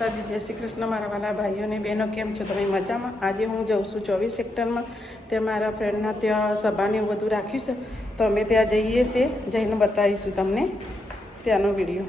જય શ્રી કૃષ્ણ મારા વાલા ભાઈઓ અને બહેનો, કેમ છો તમે? મજામાં? આજે હું જઉં છું 24 સેક્ટરમાં. ત્યાં મારા ફ્રેન્ડના ત્યાં સભાને એવું બધું રાખ્યું છે, તો અમે ત્યાં જઈએ છીએ. જઈને બતાવીશું તમને ત્યાંનો વિડીયો.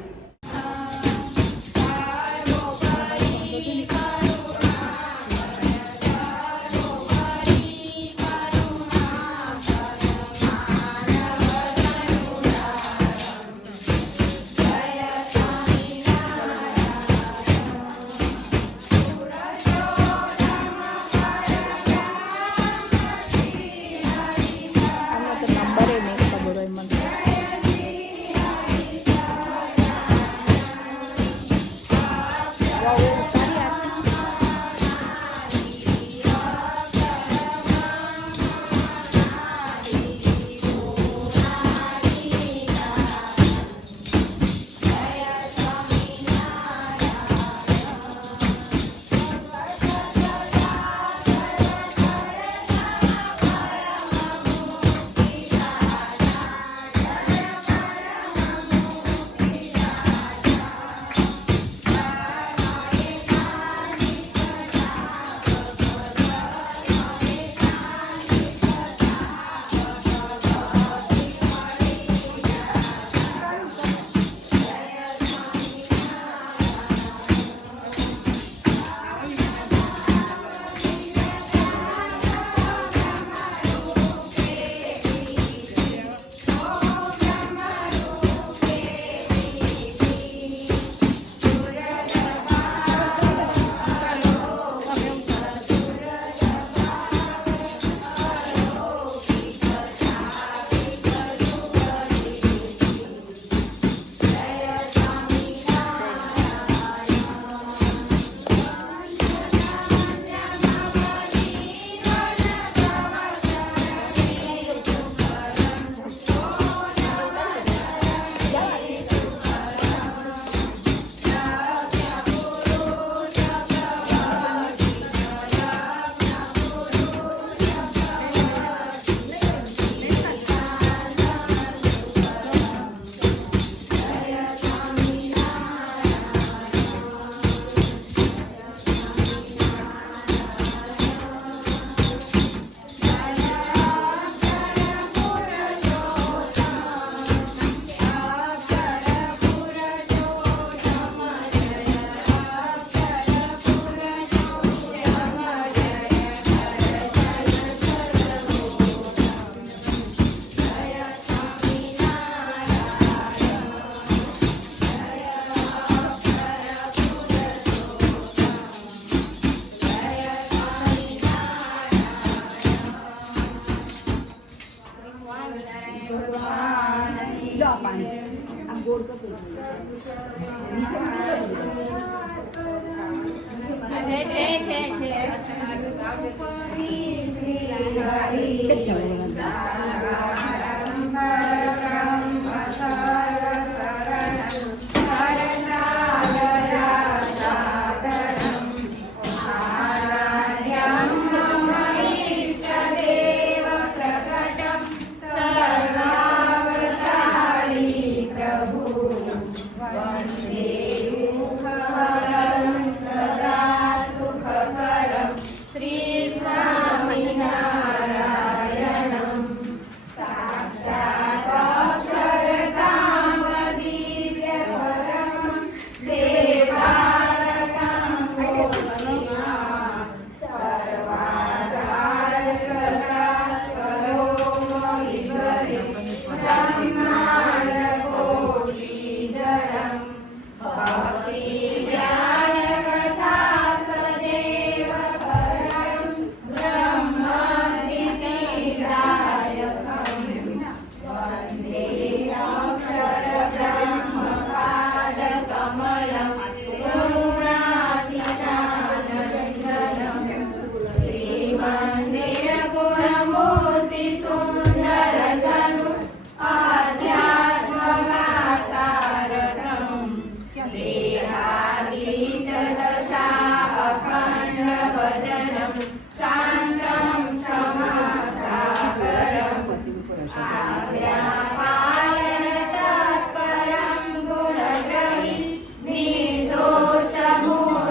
निर्दोषमूर्ति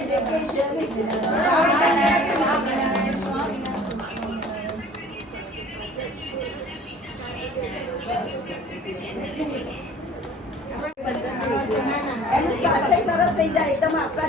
એનું સ્વાસ્થ્ય સરસ થઈ જાય એકદમ આપણા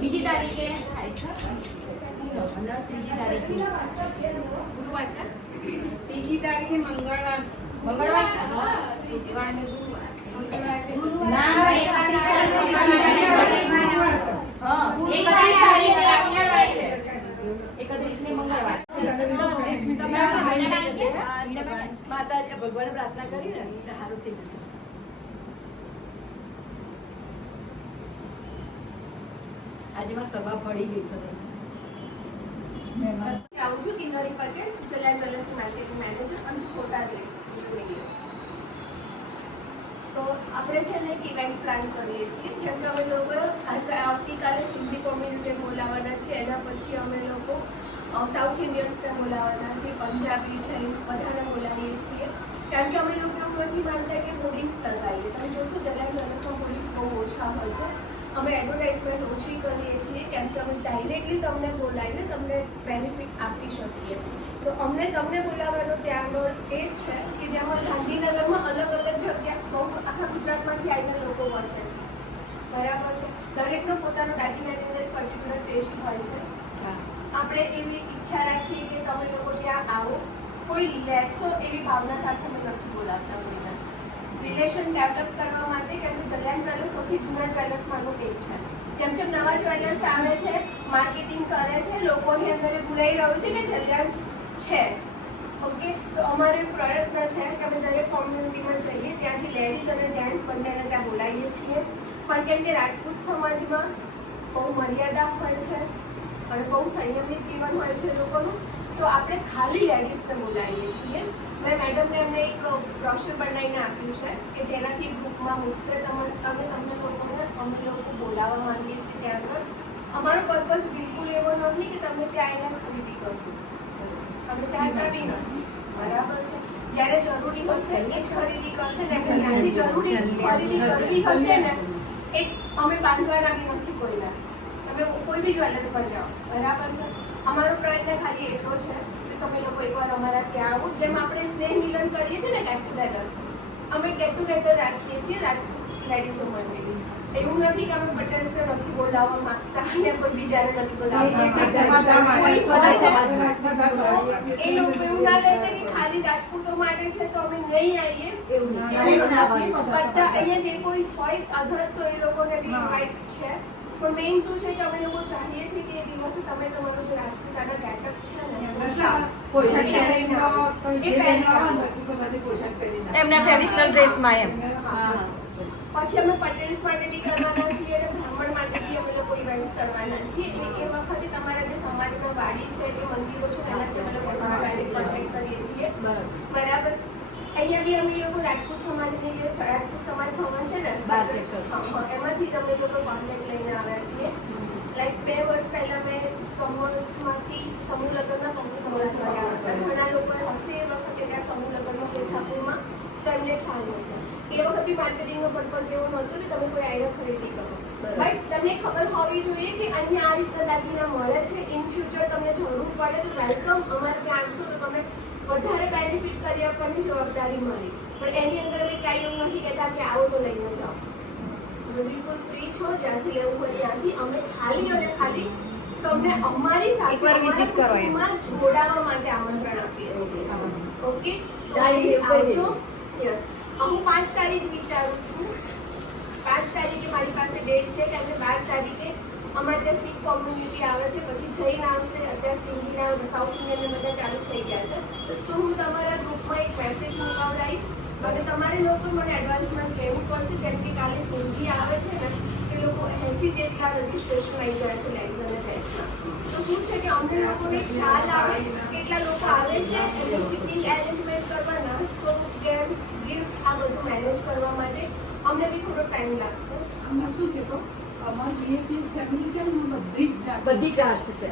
બીજી તારીખે ત્રીજી તારીખે મંગળવાર માતાજી ભગવાન પ્રાર્થના કરી ને સારું થઈ જશે. આજે માં સભા પડી ગઈ સરસ. આવું છું કિન્નરી પટેલ, ચલાઈ બેલેન્સ માર્કેટિંગ મેનેજર અને ફોટા ગ્લેસ. તો આપણે છે ને એક ઇવેન્ટ પ્લાન કરીએ છીએ, જેમ કે અમે લોકો આવતીકાલે સિંધી કોમ્યુનિટી બોલાવવાના છે, એના પછી અમે લોકો સાઉથ ઇન્ડિયન્સને બોલાવવાના છે, પંજાબી ચાઇનીઝ બધાને બોલાવીએ છીએ. કારણ કે અમે લોકો એવું નથી માનતા કે હોર્ડિંગ્સ લગાવીએ. તમે જોશો જલાઈ બેલેન્સમાં હોર્ડિંગ્સ બહુ ઓછા હોય છે. અમે એડવર્ટાઇઝમેન્ટ ઓછી કરીએ છીએ કેમ કે અમે ડાયરેક્ટલી તમને બોલાવીને તમને બેનિફિટ આપી શકીએ. તો અમને તમને બોલાવવાનો ત્યાં આગળ એ જ છે કે જેમાં ગાંધીનગરમાં અલગ અલગ જગ્યા બહુ આખા ગુજરાતમાંથી આવીને લોકો વસે છે, બરાબર છે. દરેકનો પોતાનો કાકીનાની અંદર પર્ટિક્યુલર ટેસ્ટ હોય છે. આપણે એવી ઈચ્છા રાખીએ કે તમે લોકો ત્યાં આવો, કોઈ લેશો એવી ભાવના સાથે અમે નથી બોલાવતા કોઈને. રિલેશન ડેવલપ કરવા માટે, કેમ કે જલિયાન જ્વેલર્સ સૌથી જૂના જ્વેલર્સમાંનું એક છે. જેમ જેમ નવા જ્વેલર્સ આવે છે, માર્કેટિંગ કરે છે, લોકોની અંદર ભૂલાઈ રહ્યું છે કે જલિયાન છે. ઓકે, તો અમારો એક પ્રયત્ન છે કે અમે દરેક કોમ્યુનિટીમાં જઈએ, ત્યાંથી લેડીઝ અને જેન્ટ્સ બંનેને ત્યાં બોલાવીએ છીએ. પણ કેમ કે રાજપૂત સમાજમાં બહુ મર્યાદા હોય છે અને બહુ સંયમિત જીવન હોય છે લોકોનું, તો આપણે ખાલી લેડીઝને બોલાવીએ છીએ. મેં મેડમને એમને એક બ્રોશર બનાવીને આપ્યું છે કે જેનાથી ગ્રુપમાં મૂકશે. તમને લોકોને અમે લોકો બોલાવવા માંગીએ છીએ ત્યાં આગળ. અમારો પર્પઝ બિલકુલ એવો નથી કે તમે ત્યાં આવીને ખરીદી કરશો, અમે ચાહતા બી નથી, બરાબર છે. જ્યારે જરૂરી હશે એ જ ખરીદી કરશે ને, જ્યાંથી જરૂરી ખરીદી કરવી હશે ને એ અમે બાંધવાના બી નથી કોઈના. તમે કોઈ બી જ્વેલર્સમાં જાઓ, બરાબર છે. અમારો પ્રયત્ન ખાલી એટલો છે કે તમે લોકો એકવાર અમારા ત્યાં આવો. જેમ આપણે સ્નેહ મિલન કરીએ છીએ ને, ગેટ ટુગેધર, અમે ગેટ ટુગેધર રાખીએ છીએ રાજપૂત લેડીઝો માટે. એવું નથી કે અમે પટેલ્સને નથી બોલાવવા માંગતા અને કોઈ બીજાને નથી બોલાવવા. એ લોકો એવું ના લેતા કે ખાલી રાજપૂતો માટે છે તો અમે નહીં આવીએ, એવું બધા અહીંયા જે કોઈ હોય અધર તો એ લોકોને બી ઇન્વાઇટ છે. પણ મેઇન શું છે કે અમે લોકો ચાહીએ છીએ કે એ દિવસે તમે તમારું જે રાજપૂત આગળ ગેટઅપ છે ને એમના ટ્રેડિશનલ ડ્રેસમાં એમ. પછી અમે પટેલ્સ માટે બી કરવાના છીએ અને બ્રાહ્મણ માટે બી અમે લોકો ઇવેન્ટ્સ કરવાના છીએ. એટલે એ વખતે તમારા જે સમાજના વાડી છે કે મંદિરો છે એનાથી અમે લોકો ડાયરેક્ટ કોન્ટેક્ટ કરીએ છીએ, બરાબર. અહીંયા બી અમે લોકો રાજપૂત સમાજની જે રાજપૂત સમાજ ભવન છે ને એમાંથી અમે લોકો કોન્ટેક્ટ લઈને આવ્યા છીએ. લાઈક 2 વર્ષ પહેલા મેં સમૂહમાંથી સમૂહ લગ્નના કોન્ટેક્ટ કર્યા હતા. ઘણા લોકો હશે એ વખતે ત્યાં સમૂહ લગ્નમાં શેઠાપુરમાં, તો એમને ખ્યાલ હશે. એ વખત બી માર્કેટિંગનો પર્પઝ એવો નહોતો કે તમે કોઈ આઈને ખરીદી કરો, બટ તમને ખબર હોવી જોઈએ કે અહીંયા આ રીતના દાગીના મળે છે. ઇન ફ્યુચર તમને જરૂર પડે તો વેલકમ, અમારે ત્યાં આવશો તો તમે વધારે બેનિફિટ કરી આપવાની જવાબદારી મળી. પણ એની અંદર અમે કાંઈ એવું નથી કહેતા કે આવો તો લઈને જાઓ. બિલકુલ ફ્રી છો, જ્યાંથી લેવું હોય ત્યાંથી. અમે ખાલી અને ખાલી તમને અમારી સાથે વિઝિટ કરો એમાં જોડાવા માટે આમંત્રણ આપીએ છીએ. ઓકે Guide આવજો. યસ હું 5 તારીખ વિચારું છું. 5 તારીખે મારી પાસે ડેટ છે કારણ કે 12 તારીખે અમારે ત્યાં શીખ કોમ્યુનિટી આવે છે, પછી જૈન આવશે, અત્યારે સિંધીના સાઉથ ઇન્ડિયન બધા ચાલુ થઈ ગયા છે. તો હું તમારા ગ્રુપમાં એક મેસેજ મોકલાવીશ અને તમારે લોકો મને એડવાન્સમાં કહેવું પડશે જેમ કે કાલે સિંધી આવે છે ને એ લોકો 80 જેટલા રજીસ્ટ્રેશન આવી ગયા છે લેન્સ અને ટેસ્ટમાં. તો શું છે કે અમને લોકોને ખ્યાલ આવે કેટલા લોકો આવે છે અને સિટિંગ એરેન્જમેન્ટ કરવાના, તો ગેમ્સ ગિફ્ટ આ બધું મેનેજ કરવા માટે અમને બી થોડો ટાઈમ લાગશે. આમાં શું છે તો અમારી ફેમિલી છે ને બધી જ બધી કાસ્ટ છે.